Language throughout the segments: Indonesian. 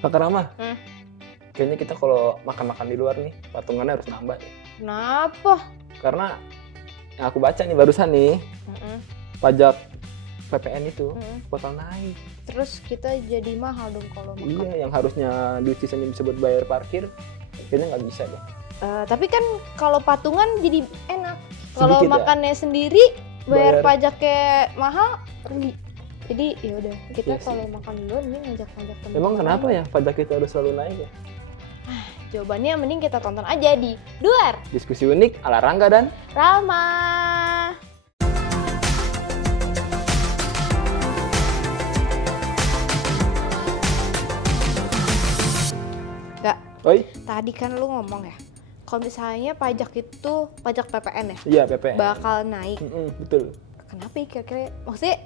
Kakak Rama, kayaknya kita kalau makan-makan di luar nih, patungannya harus nambah ya. Kenapa? Karena yang aku baca nih barusan nih, pajak PPN itu bakal naik. Terus kita jadi mahal dong kalau makan. Iya, yang harusnya duit sisanya bisa buat bayar parkir, kayaknya nggak bisa deh. Tapi kan kalau patungan jadi enak. Kalau Sedikit ya? makannya sendiri bayar Bayar. pajaknya mahal, rugi. Jadi ya udah kita Iya sih. kalau makan di luar ini ngajak-ngajak teman. Emang kenapa ya pajak itu harus selalu naik ya? Jawabannya mending kita tonton aja di Duar Diskusi unik ala Rangga dan Rama. Gak, Oi? tadi kan lu ngomong ya, kalau misalnya pajak itu, pajak PPN ya, Iya, PPN. bakal naik. Betul. Kenapa ya kira-kira? Maksudnya,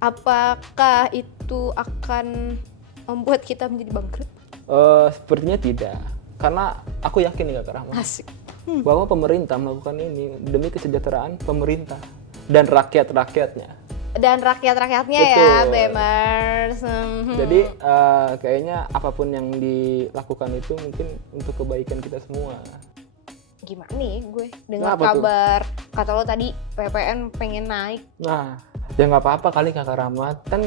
apakah itu akan membuat kita menjadi bangkrut? Sepertinya tidak. Karena aku yakin nih Kak Rahma, Asik. bahwa pemerintah melakukan ini demi kesejahteraan pemerintah dan rakyat-rakyatnya. Dan rakyat-rakyatnya ya, Betul. Bemers. Jadi kayaknya apapun yang dilakukan itu mungkin untuk kebaikan kita semua. Gimana nih gue dengar Kenapa tuh? kabar kata lo tadi PPN pengen naik. Nah, ya nggak apa-apa kali Kakak Rahmat, kan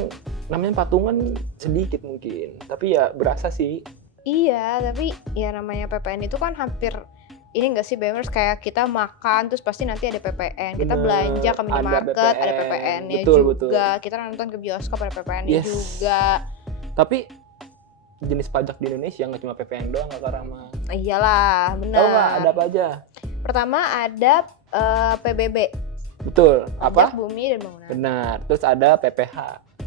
namanya patungan sedikit mungkin, tapi ya berasa sih. Iya, tapi ya namanya PPN itu kan hampir ini enggak sih Bemers, kayak kita makan terus pasti nanti ada PPN. Kita Bener, belanja ke minimarket ada PPN. PPN-nya Betul, juga. Kita nonton ke bioskop ada PPN-nya Yes. juga. Tapi jenis pajak di Indonesia nggak cuma PPN doang Kakak Rahmat. Iyalah, Tahu nggak benar. ada apa aja? Pertama ada PBB, Betul. pajak Apa? bumi dan bangunan. Benar. Terus ada PPH,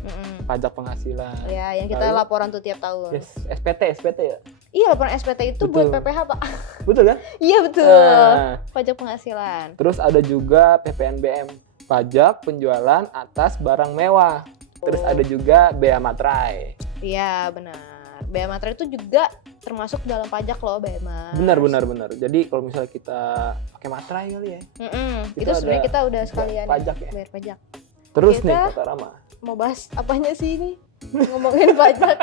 Mm-mm. pajak penghasilan. Ya, yang kita Lalu? laporan tuh tiap tahun. Yes, SPT ya? Iya, laporan SPT itu buat Betul. PPH, Pak. Betul kan? Iya, betul. Nah, Pajak penghasilan. terus ada juga PPNBM, pajak penjualan atas barang mewah. Terus Oh. ada juga bea materai. Iya, benar. Bea materai itu juga termasuk dalam pajak loh, Bema. Benar. Jadi kalau misalnya kita pakai materai kali ya. Itu sebenarnya ada kita udah sekalian pajak ya. bayar pajak. Terus Kita- nih Kak Rama. Mau bahas apanya sih ini? Ngomongin pajak.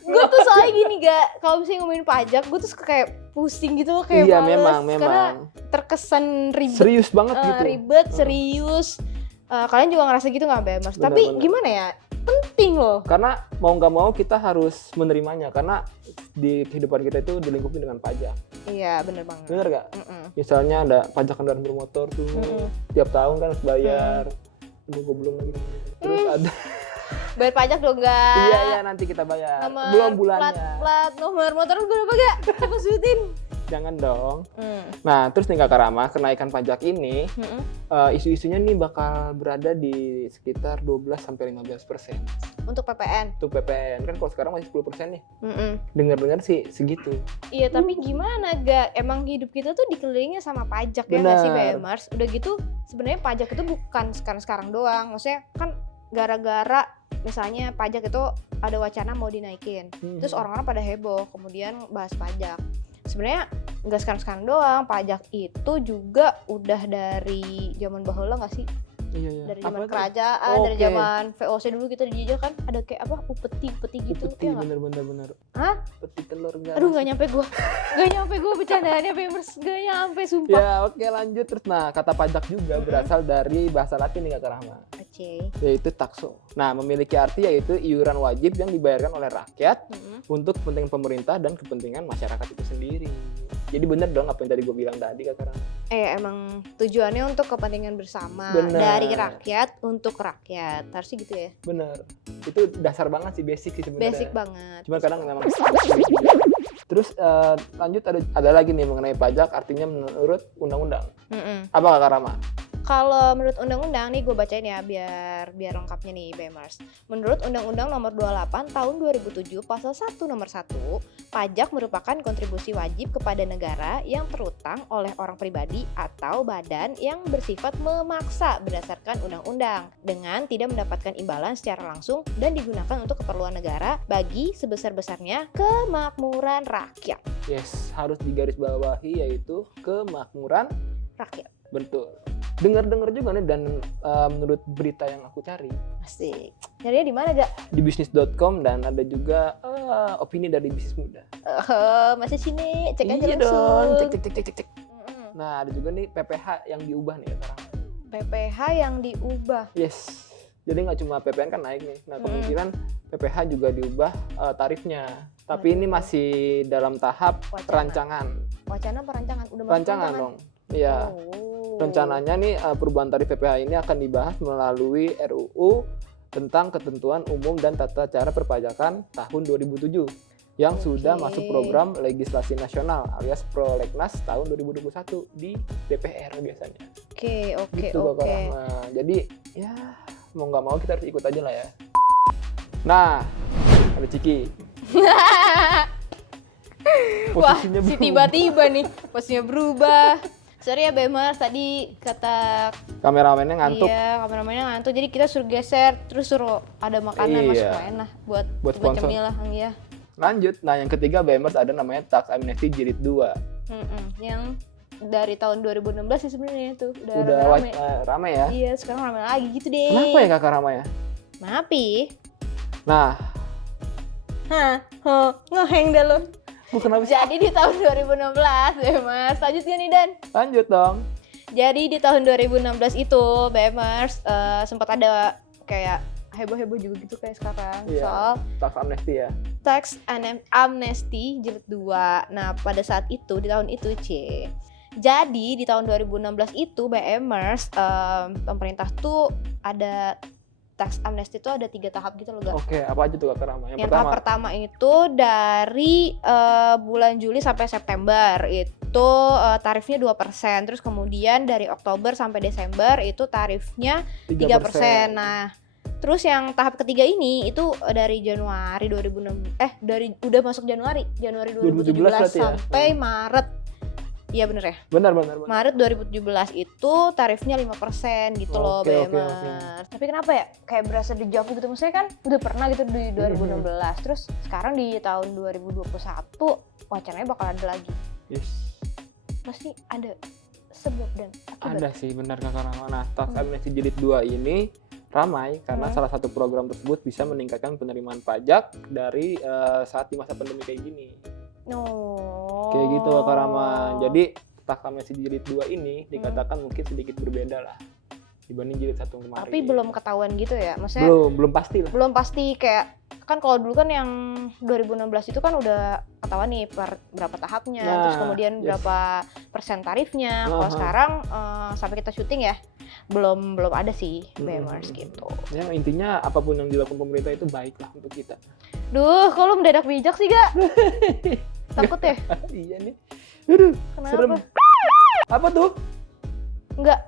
Gue tuh soalnya gini kalau misalnya ngomongin pajak, gue tuh suka kayak pusing gitu loh, kayak Iya, males. memang. Karena terkesan ribet. Serius banget gitu. Ribet, serius. Kalian juga ngerasa gitu nggak, Bemers? Tapi Benar. gimana ya? Penting loh. Karena mau nggak mau kita harus menerimanya karena di kehidupan kita itu dilingkupi dengan pajak. Iya, bener banget. Bener gak? Mm-mm. Misalnya ada pajak kendaraan bermotor tuh, tiap tahun kan harus bayar. Aduh, gue belum lagi. Terus ada, Bayar pajak dong, guys. iya nanti kita bayar. Nomor Belum bulannya. plat nomor motor lu berapa gak? Aku sebutin. Jangan dong. Nah, terus nih Kakak Rama, kenaikan pajak ini, isu-isunya nih bakal berada di sekitar 12-15% Untuk PPN. untuk PPN. Kan kalau sekarang masih 10% nih. Mm-mm. Dengar-dengar sih segitu. Iya, tapi gimana gak? Emang hidup kita tuh dikelilingi sama pajak ya nggak sih, Benar. Bemers? Udah gitu sebenarnya pajak itu bukan sekarang-sekarang doang. Maksudnya kan gara-gara misalnya pajak itu ada wacana mau dinaikin. Terus orang-orang pada heboh, kemudian bahas pajak. Sebenarnya nggak sekarang-sekarang doang, pajak itu juga udah dari zaman bahula nggak sih? Iya. Dari Apa zaman tuh? kerajaan, dari Oke. zaman VOC dulu kita dijajah kan ada kayak apa upeti gitu. Peti, ya nggak? bener. Hah? Peti telur garas. Aduh, nggak nyampe gue bercandaannya, Bemers, nggak nyampe sumpah. Ya oke lanjut terus. Nah kata pajak juga berasal dari bahasa Latin nih Kak Rahma, Aceh. yaitu takso. Nah memiliki arti yaitu iuran wajib yang dibayarkan oleh rakyat untuk kepentingan pemerintah dan kepentingan masyarakat itu sendiri. Jadi bener dong apa yang tadi gue bilang tadi Kak Rahma. Emang tujuannya untuk kepentingan bersama. Bener. Dari rakyat untuk rakyat. Harusnya gitu ya. Bener. Itu dasar banget sih, basic sih sebenarnya. Basic banget. Cuma kadang memang. Terus lanjut ada lagi nih mengenai pajak, artinya menurut undang-undang. Apa Kak Rahma? Kalau menurut undang-undang nih gue bacain ya biar lengkapnya nih, Bemers. Menurut Undang-Undang Nomor 28 Tahun 2007 Pasal 1 Nomor 1, pajak merupakan kontribusi wajib kepada negara yang terutang oleh orang pribadi atau badan yang bersifat memaksa berdasarkan undang-undang dengan tidak mendapatkan imbalan secara langsung dan digunakan untuk keperluan negara bagi sebesar-besarnya kemakmuran rakyat. Yes, harus digarisbawahi yaitu kemakmuran. Rakyat. Betul. Dengar-dengar juga nih dan menurut berita yang aku cari Asik. Nyarinya di mana gak? di bisnis.com dan ada juga opini dari bisnis muda. Masih sini, cek aja Iya langsung. dong, cek. Mm-mm. Nah, ada juga nih PPH yang diubah nih sekarang. PPH yang diubah. Yes. Jadi nggak cuma PPN kan naik nih. Nah, kemungkinan PPH juga diubah tarifnya. Tapi ini masih dalam tahap Wacana. perancangan. Wacana perancangan udah masuk Perancangan dong. Iya. Oh. Rencananya nih perubahan tarif PPH ini akan dibahas melalui RUU tentang ketentuan umum dan tata cara perpajakan tahun 2007 yang sudah Oke. masuk program legislasi nasional alias Prolegnas tahun 2021 di DPR biasanya. Oke. Gitu Kakak Rahma. Jadi ya mau nggak mau kita harus ikut aja lah ya. Nah, ada Ciki. Wah, Posisinya si berubah. tiba-tiba nih posisinya berubah. Sorry ya Bemars, tadi kata Kameramennya ngantuk. iya kameramennya ngantuk, jadi kita suruh geser terus suruh ada makanan Iya. masuk enak buat Buat sponsor. cemilan. Iya. Lanjut. Nah, yang ketiga BMers ada namanya Tax Amnesty Jilid 2. Yang dari tahun 2016 sih sebenarnya tuh udah Udah rame. rame ya. Iya, sekarang rame lagi gitu deh. Kenapa ya Kakak Rama ya? Mapi? Nah, Ngeheng dah lo. bukan apa sih? Jadi di tahun 2016 Bemers, lanjut gak nih Dan? Lanjut dong. Jadi di tahun 2016 itu Bemers sempat ada kayak heboh-heboh juga gitu kayak sekarang Iya. soal Tax Amnesty ya. Tax Amnesty Jilid 2. Nah, pada saat itu di tahun itu Jadi di tahun 2016 itu Bemers pemerintah tuh ada tax amnesty itu ada 3 tahap gitu loh Gak? Oke, apa aja tuh Kakak Rama? Yang Yang tahap pertama itu dari bulan Juli sampai September itu tarifnya 2%. Terus kemudian dari Oktober sampai Desember itu tarifnya 3%. Nah, terus yang tahap ketiga ini itu dari Januari 2006 dari udah masuk Januari 2017 berarti ya? sampai Maret. Iya bener ya? Benar. Maret 2017 itu tarifnya 5% gitu loh Oke, Bemers. Tapi kenapa ya kayak berasa dijawab gitu, maksudnya kan udah pernah gitu di 2016 terus sekarang di tahun 2021 wacananya bakal ada lagi. Yes. Pasti ada sebab dan akibat. Ada sih benar Kakak Rama. Nah, Tax Amnesty Jilid 2 ini ramai karena salah satu program tersebut bisa meningkatkan penerimaan pajak dari saat di masa pandemi kayak gini. Oh. Kayak gitu Kakak Rama. Jadi Tax Amnesty Jilid 2 ini dikatakan mungkin sedikit berbeda lah dibanding jilid 1 kemarin. Tapi belum ketahuan gitu ya, maksudnya belum pasti lah. belum pasti kayak kan kalau dulu kan yang 2016 itu kan udah ketahuan nih berapa tahapnya, Nah, terus kemudian yes. berapa persen tarifnya. Kalau Aha. sekarang sampai kita syuting ya belum ada sih Bemers gitu. Ya intinya apapun yang dilakukan pemerintah itu baik lah untuk kita. Duh, kok lu mendadak bijak sih Gak? Takut ya? Iya nih. Aduh, Kenapa? serem. Apa tuh? Enggak.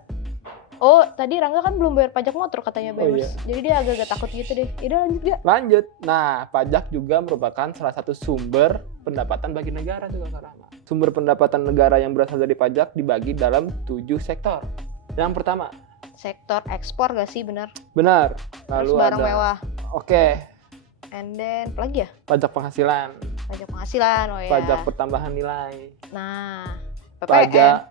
Oh, tadi Rangga kan belum bayar pajak motor katanya Oh, Bemers. iya. Jadi dia agak-agak takut gitu deh. Yaudah lanjut Gak? Lanjut. Nah, pajak juga merupakan salah satu sumber pendapatan bagi negara tuh Kakak Rama. Sumber pendapatan negara yang berasal dari pajak dibagi dalam 7 sektor. Yang pertama, Sektor ekspor gak sih benar? benar. Terus Lalu barang ada mewah. Oke, And then apa lagi ya? pajak penghasilan, Pajak penghasilan, oh ya. pajak pertambahan nilai, Nah, PPN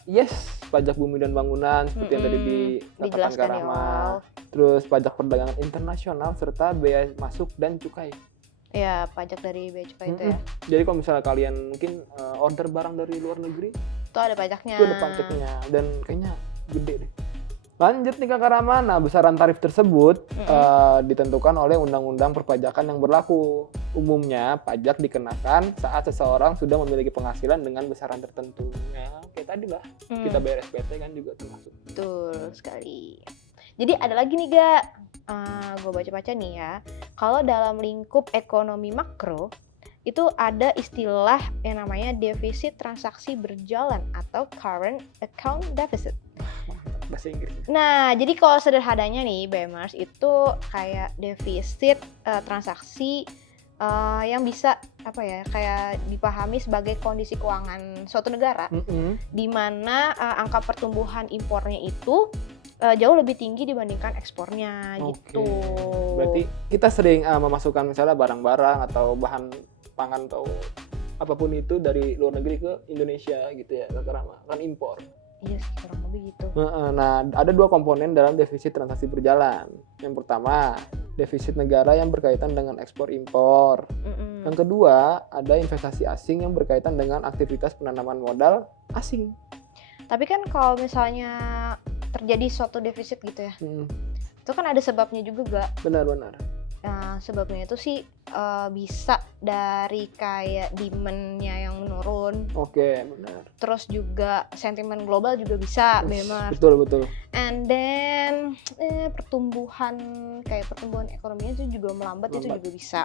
pajak bumi dan bangunan seperti yang tadi dikatakan Kak dijelaskan ya. Rama. Wow. Terus pajak perdagangan internasional serta bea masuk dan cukai. Ya, pajak dari bea cukai itu ya. Jadi kalau misalnya kalian mungkin order barang dari luar negeri, Itu ada pajaknya. itu ada pajaknya dan kayaknya gede deh. Lanjut nih Kakak Rama, nah besaran tarif tersebut ditentukan oleh undang-undang perpajakan yang berlaku. Umumnya pajak dikenakan saat seseorang sudah memiliki penghasilan dengan besaran tertentu. Ya, kayak tadi lah, kita bayar SPT kan juga termasuk. Betul sekali. Jadi ada lagi nih Gak, gue baca-baca nih ya. Kalau dalam lingkup ekonomi makro, itu ada istilah yang namanya defisit transaksi berjalan atau current account deficit. Bahasa Inggris. Nah, jadi kalau sederhananya nih Bemers itu kayak defisit transaksi yang bisa apa ya kayak dipahami sebagai kondisi keuangan suatu negara di mana angka pertumbuhan impornya itu jauh lebih tinggi dibandingkan ekspornya gitu. Berarti kita sering memasukkan misalnya barang-barang atau bahan pangan atau apapun itu dari luar negeri ke Indonesia gitu ya Kakak Rama, kan impor. Iya sih, kurang lebih gitu. Nah, ada 2 komponen dalam defisit transaksi berjalan. Yang pertama, defisit negara yang berkaitan dengan ekspor impor. Yang kedua, ada investasi asing yang berkaitan dengan aktivitas penanaman modal asing. Tapi kan kalau misalnya terjadi suatu defisit gitu ya, itu kan ada sebabnya juga gak? Benar-benar. Nah, sebabnya itu sih bisa dari kayak demand-nya yang menurun. Oke, benar. Terus juga sentimen global juga bisa, Bemers. Betul. And then pertumbuhan ekonominya itu juga melambat. Itu juga bisa.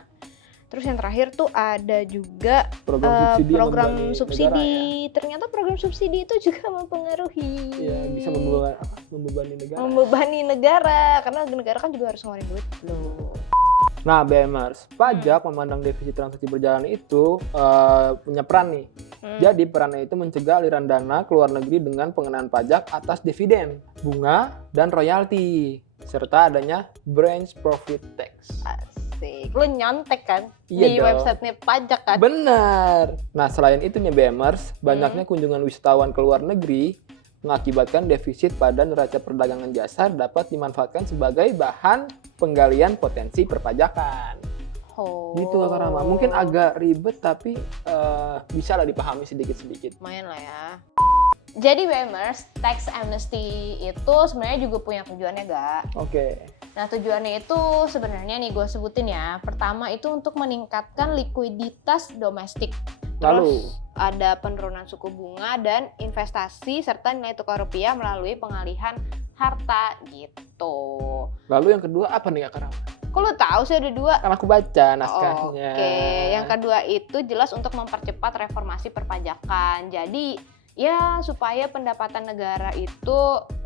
Terus yang terakhir tuh ada juga program subsidi. Ya. Ternyata program subsidi itu juga mempengaruhi. Iya, bisa membebani negara. Membebani negara, karena negara kan juga harus ngeluarin duit loh. Nah, Bemers, pajak memandang defisit transaksi berjalan itu punya peran nih. Jadi perannya itu mencegah aliran dana ke luar negeri dengan pengenaan pajak atas dividen, bunga, dan royalti, serta adanya branch profit tax. Asik, lu nyontek kan Iya di dong. websitenya pajak kan? Benar. Nah, selain itu nih Bemers, banyaknya kunjungan wisatawan ke luar negeri mengakibatkan defisit pada neraca perdagangan jasa dapat dimanfaatkan sebagai bahan penggalian potensi perpajakan. Oh. Gitu Kak Rama. Mungkin agak ribet tapi bisa lah dipahami sedikit-sedikit. Lumayan lah ya. Jadi Bemers, tax amnesty itu sebenarnya juga punya tujuannya gak? Oke. Nah tujuannya itu sebenarnya nih gue sebutin ya. Pertama itu untuk meningkatkan likuiditas domestik. Lalu Terus ada penurunan suku bunga dan investasi serta nilai tukar rupiah melalui pengalihan harta gitu. Lalu yang kedua apa nih Kak Rama? Kok lo tahu sih ada 2? Kan aku baca naskahnya. Oke, yang kedua itu jelas untuk mempercepat reformasi perpajakan. Jadi ya supaya pendapatan negara itu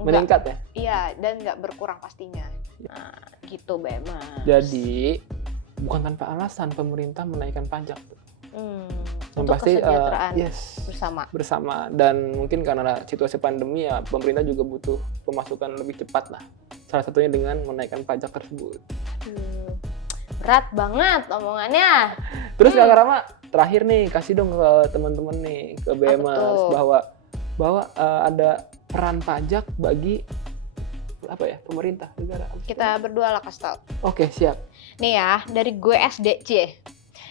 Meningkat ya? Iya, dan nggak berkurang pastinya. Nah, gitu Bema. Jadi bukan tanpa alasan pemerintah menaikkan pajak. Untuk pasti kesejahteraan bersama dan mungkin karena situasi pandemi ya pemerintah juga butuh pemasukan lebih cepat lah. Salah satunya dengan menaikkan pajak tersebut. Berat banget omongannya. Terus Kak Rama, terakhir nih kasih dong ke teman-teman nih, ke Bemers bahwa ada peran pajak bagi pemerintah negara. Kita berdua lah kasih tau. Oke, siap. Nih ya, dari gue SDC.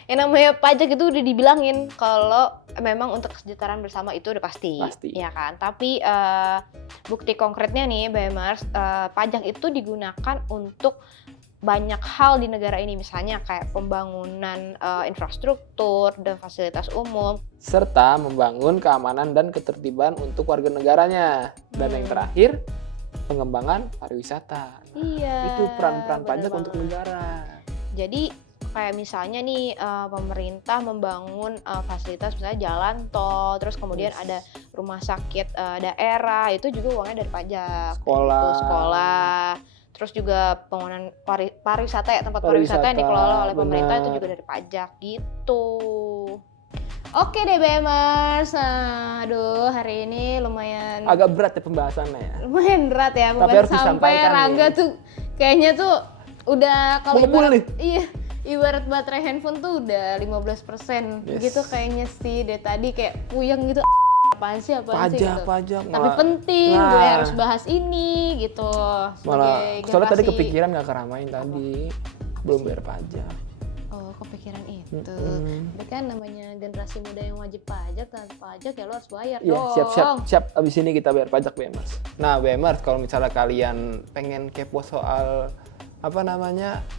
Yang namanya pajak itu udah dibilangin kalau memang untuk kesejahteraan bersama itu udah pasti. Ya kan? Tapi bukti konkretnya nih Bemers, pajak itu digunakan untuk banyak hal di negara ini, misalnya kayak pembangunan infrastruktur dan fasilitas umum, serta membangun keamanan dan ketertiban untuk warga negaranya. Dan yang terakhir, pengembangan pariwisata. Iya. Itu peran-peran pajak untuk negara. Jadi kayak misalnya nih pemerintah membangun fasilitas misalnya jalan tol, terus kemudian ada rumah sakit daerah, itu juga uangnya dari pajak. Sekolah. Terus juga pembangunan pariwisata ya, tempat pariwisata yang dikelola oleh pemerintah itu juga dari pajak gitu. Oke deh Bemers, aduh hari ini lumayan agak berat ya pembahasannya ya. Lumayan berat ya, sampai Rangga tuh kayaknya tuh udah kalau ibarat baterai handphone tuh udah 15% gitu kayaknya sih. Dari tadi kayak puyeng gitu, apaan sih gitu. Pajak. Tapi penting, gue harus bahas ini gitu. Malah soalnya tadi kepikiran gak keramain tadi, belum bayar pajak. Oh, kepikiran itu. Tapi kan namanya generasi muda yang wajib pajak, tanpa pajak ya lo harus bayar dong. Siap. Abis ini kita bayar pajak Bemers. Nah Bemers, kalau misalnya kalian pengen kepo soal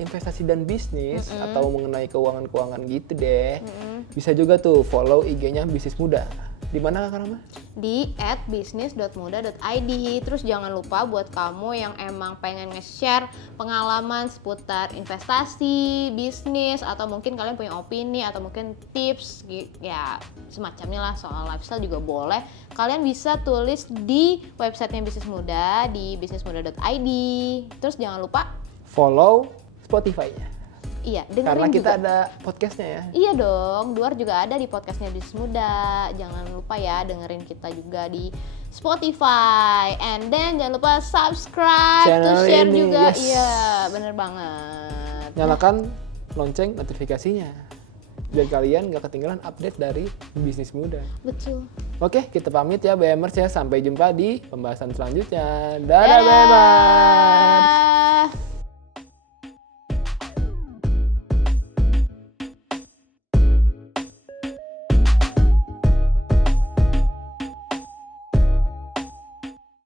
investasi dan bisnis atau mengenai keuangan gitu deh, bisa juga tuh follow IG-nya Bisnis Muda. Di mana Kak Rama? Di @bisnis.muda.id. Terus jangan lupa buat kamu yang emang pengen nge-share pengalaman seputar investasi, bisnis, atau mungkin kalian punya opini atau mungkin tips ya semacamnya lah soal lifestyle juga boleh. Kalian bisa tulis di websitenya Bisnis Muda di bisnismuda.id. Terus jangan lupa follow Spotify-nya. Iya, dengerin karena kita juga. ada podcastnya ya. Iya dong, Duar juga ada di podcastnya Bisnis Muda. Jangan lupa ya dengerin kita juga di Spotify. And then jangan lupa subscribe, share juga. Yes. Iya, bener banget. Nyalakan lonceng notifikasinya biar kalian gak ketinggalan update dari Bisnis Muda. Betul. Oke, kita pamit ya BMers ya. Sampai jumpa di pembahasan selanjutnya. Dadah Dadah! BMers.